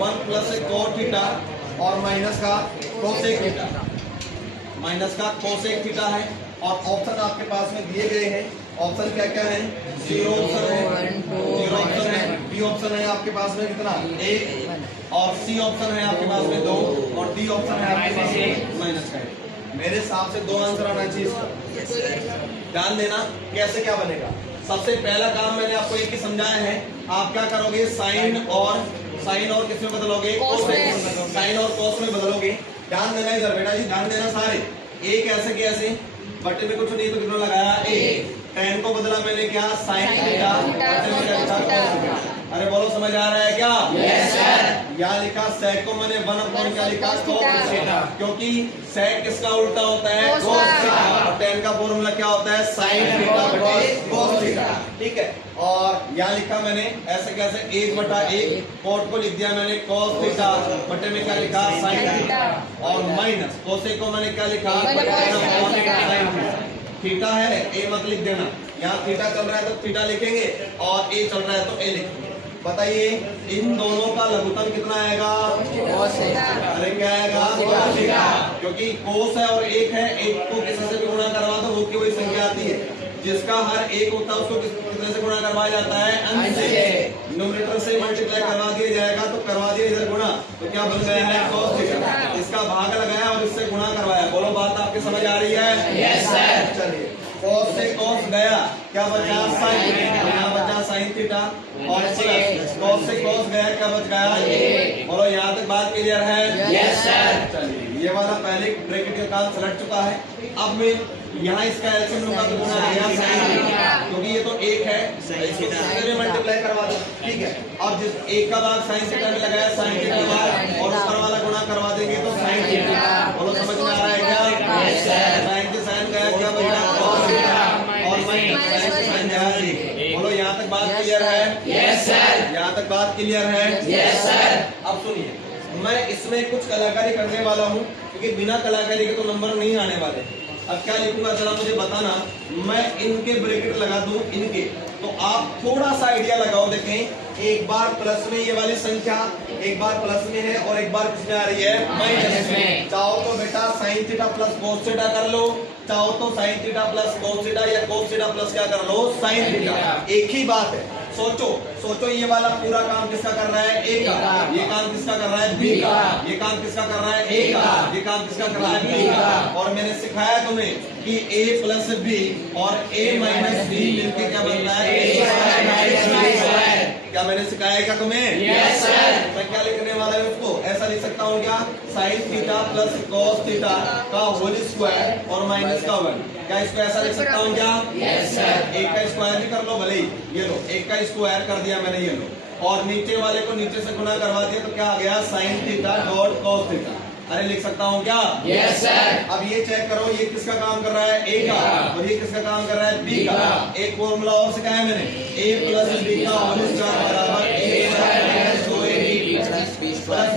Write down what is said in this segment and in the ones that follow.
1 plus cos theta और minus का cosec theta, minus का कोसेक थीटा है। और ऑप्शन आपके पास में दिए गए हैं। ऑप्शन क्या क्या है? 0 ऑप्शन है, 0 ऑप्शन है, बी ऑप्शन है आपके पास में कितना 1, और सी ऑप्शन है आपके पास में 2, और डी ऑप्शन है आपके पास में माइनस का 1। मेरे हिसाब से 2 आंसर आना चाहिए इसका। ध्यान देना कैसे क्या बनेगा। सबसे पहला काम मैंने आपको एक ही समझाया है। आप क्या करोगे? साइन और किसमें बदलोगे? कोस में। साइन और कोस में बदलोगे। ध्यान देना इधर बेटा जी, ध्यान देना सारे। एक ऐसे के ऐसे बटे में कुछ नहीं तो कितना लगाया? 1। tan को बदला मैंने क्या? Sine theta. अरे बोलो समझ आ रहा है क्या? Yes sir. यहाँ लिखा sec को मैंने 1/, क्या लिखा? cos थीटा, क्योंकि sec किसका उल्टा होता है? cos theta. और tan का फॉर्मूला क्या होता है? sin थीटा बटे cos थीटा। ठीक है। और यहाँ लिखा मैंने ऐसे कैसे 1/1, cot को लिख दिया मैंने cos थीटा, बटे में क्या लिखा? sin थीटा, और माइनस cosec को मैंने क्या लिखा? थीटा है, a मत लिख देना। यहाँ थीटा चल रहा है तो थीटा लिखेंगे, और a चल रहा है तो a लिखेंगे। बताइए इन दोनों का लघुत्तम कितना आएगा? अरे क्या आएगा? क्योंकि कोस है और एक है, एक को किसी से भी गुणा करवा दो वो की वही संख्या आती है। जिसका हर एक होता है उसको कितने से गुणा करवाया जाता है? अंश से। न्यूमरेटर से मल्टीप्लाई करवा दिया जाएगा तो करवा दिया इधर गुणा, तो क्या बन गया है? cos theta. इसका भाग लगाया और इससे गुणा करवाया। बोलो बात आपकी समझ आ रही है? Yes sir. चलिए cos से cos गया, क्या बचा? sin। यहाँ बचा sin थीटा, और प्लस cos से cos गया, क्या बच गया? बोलो यहाँ तक बात क्लियर है? Yes sir. चलिए ये वाला पहले ब्रैकेट का काम सलट चुका है। अब मैं यहाँ इसका एलसीएम लूंगा तो गुना आ गया sin थीटा, क्योंकि ये तो एक है, इसको में मल्टीप्लाई करवा दो। ठीक है। अब जिस एक का भाग sin थीटा में लगाया, sin थीटा भाग, और ऊपर वाला गुणा करवा देंगे तो sin थीटा। बोलो समझ में आ रहा है क्या? Yes sir. sin के sin गया, क्या बचा? cos थीटा, और माइनस sin से sin गया। बोलो यहाँ तक बात क्लियर है? Yes sir. यहाँ तक बात क्लियर है? Yes sir. अब सुनिए, मैं इसमें कुछ कलाकारी करने वाला हूँ, क्योंकि बिना कलाकारी के तो नंबर नहीं आने वाले। अब क्या लिखूंगा जरा मुझे बताना। मैं इनके ब्रैकेट लगा दूं, इनके, तो आप थोड़ा सा आइडिया लगाओ। देखें एक बार प्लस में ये वाली संख्या, एक बार प्लस में है और एक बार किसमें आ रही है? माइनस में। चाहो तो बेटा sin theta plus cos theta कर लो, चाहो तो sin theta plus cos theta या cos थीटा प्लस क्या कर लो? sin theta. एक ही बात है। सोचो ये वाला पूरा काम किसका कर रहा है? A का। ये काम किसका कर रहा है? B का। ये काम किसका कर रहा है? A का। ये काम किसका कर रहा है? B का। और मैंने सिखाया तुम्हें कि A प्लस B और A माइनस B मिलकर क्या बनता है? क्या मैंने सिखाया क्या तुम्हें? Yes sir. मैं क्या लिखने वाला है उसको? ऐसा लिख सकता हूँ क्या? sin theta plus cos theta का होल स्क्वायर और माइनस का 1। क्या इसको ऐसा लिख सकता हूँ क्या? Yes sir. एक का स्क्वायर भी कर लो भले ही, ये लो एक का स्क्वायर कर दिया मैंने, ये लो, और नीचे वाले को नीचे से गुणा करवा दिया तो क्या आ गया? sin theta dot cos theta. अरे लिख सकता हूँ क्या? Yes sir. अब ये चेक करो, ये किसका काम कर रहा है? A का, और ये किसका काम कर रहा है? B का। एक फॉर्मूला और सिखाया मैंने, A प्लस B का होल स्क्वायर बराबर A square minus 2AB plus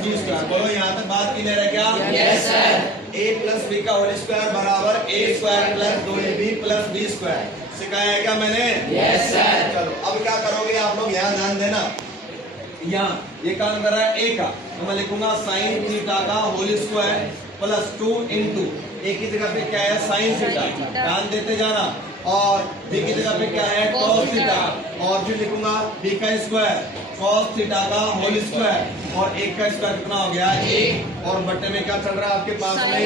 B square. बोलो यहाँ तक बात क्लियर है क्या? Yes sir. A plus B का होल स्क्वायर बराबर A square plus 2AB plus B square सिखाया है क्या मैंने? Yes sir. चलो अब क्या करोगे आप लोग, यहाँ ध्यान देना। यहाँ ये काम कर रहा है A का, तो मैं लिखूंगा sin थीटा का होल स्क्वायर प्लस 2 इंटू, एक की जगह पे क्या है? sin थीटा, ध्यान देते जाना, और B की जगह पे क्या है? cos थीटा, और फिर लिखूंगा B का स्क्वायर cos थीटा का होल स्क्वायर, और एक का स्क्वायर कितना हो गया? 1, और बट्टे में क्या चल रहा है आपके पास में?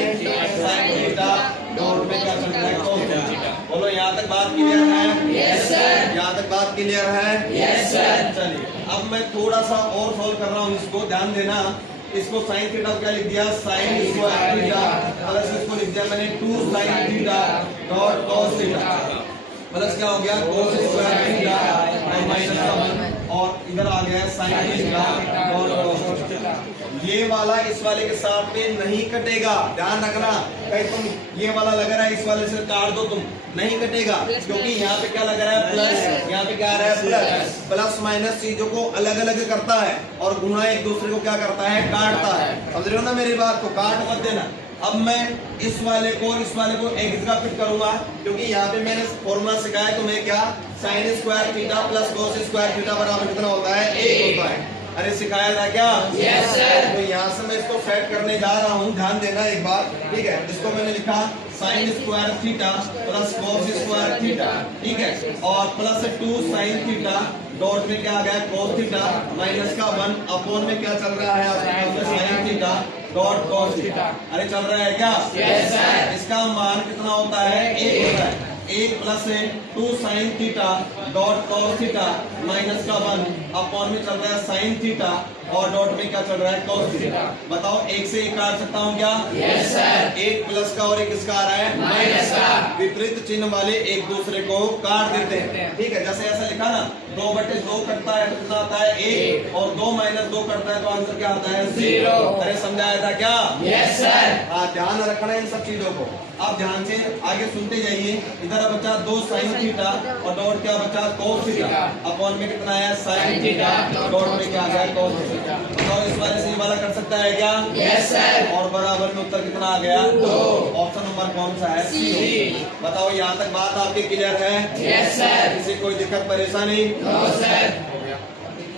sin थीटा, डॉट में क्या चल रहा है? cos theta. बोलो यहाँ तक बात क्लियर है? Yes sir. यहाँ तक बात क्लियर है? Yes sir. चलिए अब मैं थोड़ा सा और सॉल्व कर रहा हूँ, इसको ध्यान देना। इसको sin थीटा क्या लिख दिया? sin स्क्वायर थीटा प्लस इसको लिख दिया मैंने 2 sin theta dot cos theta, plus क्या हो गया? cos स्क्वायर थीटा और माइनस का 1, और इधर आ गया sin theta dot cos theta. ये वाला इस वाले के साथ में नहीं कटेगा, ध्यान रखना। कहीं तुम ये वाला लग रहा है इस वाले से काट दो, तुम नहीं कटेगा, क्योंकि यहाँ पे क्या लग रहा है? प्लस, यहाँ पे क्या आ रहा है? प्लस। प्लस माइनस चीजों को अलग अलग करता है, और गुणा एक दूसरे को क्या करता है? काटता है। समझ रहे हो ना मेरी बात को? काट मत देना। अब मैं इस वाले को एक जगह फिट करूंगा, क्योंकि यहाँ पे मैंने फॉर्मूला सिखाया तुम्हें क्या? sin square theta plus cos square theta बराबर कितना होता है? 1 होता है। अरे सिखाया था क्या? Yes sir. तो यहाँ से मैं इसको सेट करने जा रहा हूँ, ध्यान देना एक बार, ठीक है। इसको मैंने लिखा sine square theta plus cos square theta, ठीक है, और प्लस 2 साइन थीटा, डॉट में क्या आ गया कॉस थीटा, माइनस का 1 अपॉन में क्या चल रहा है आपके sine theta dot cos theta. अरे चल रहा है क्या? Yes sir. इसका मान कितना होता है? 1 होता है। 1 plus 2 sine theta dot cos theta minus का 1 अपॉन में चल रहा है साइन थीटा और डॉट में क्या चल रहा है कॉस थीटा। बताओ 1 से 1 काट सकता हूँ क्या? Yes sir. 1 प्लस का और 1 किसका आ रहा है? माइनस का। विपरीत चिन्ह वाले एक दूसरे को काट देते हैं, ठीक है। जैसे ऐसा लिखा ना 2/2 कटता है तो कितना आता है? 1, और 2 - 2 कटता है तो आंसर क्या आता है? 0। अरे समझाया था क्या? Yes sir. हाँ, ध्यान रखना है इन सब चीजों को। आप ध्यान से आगे सुनते जाइए। इधर बचा 2 साइन थीटा और डॉट क्या बचा? कॉस थीटा, अपॉन में कितना है? साइन थीटा, डॉट में क्या आ गया? Cos theta. बताओ इस वाले से ये वाला कर सकता है क्या? Yes sir. और बराबर में उत्तर कितना आ गया? 2। ऑप्शन नंबर कौन सा है? सी। बताओ यहाँ तक बात आपकी क्लियर है? Yes sir. किसी कोई दिक्कत परेशानी? No sir.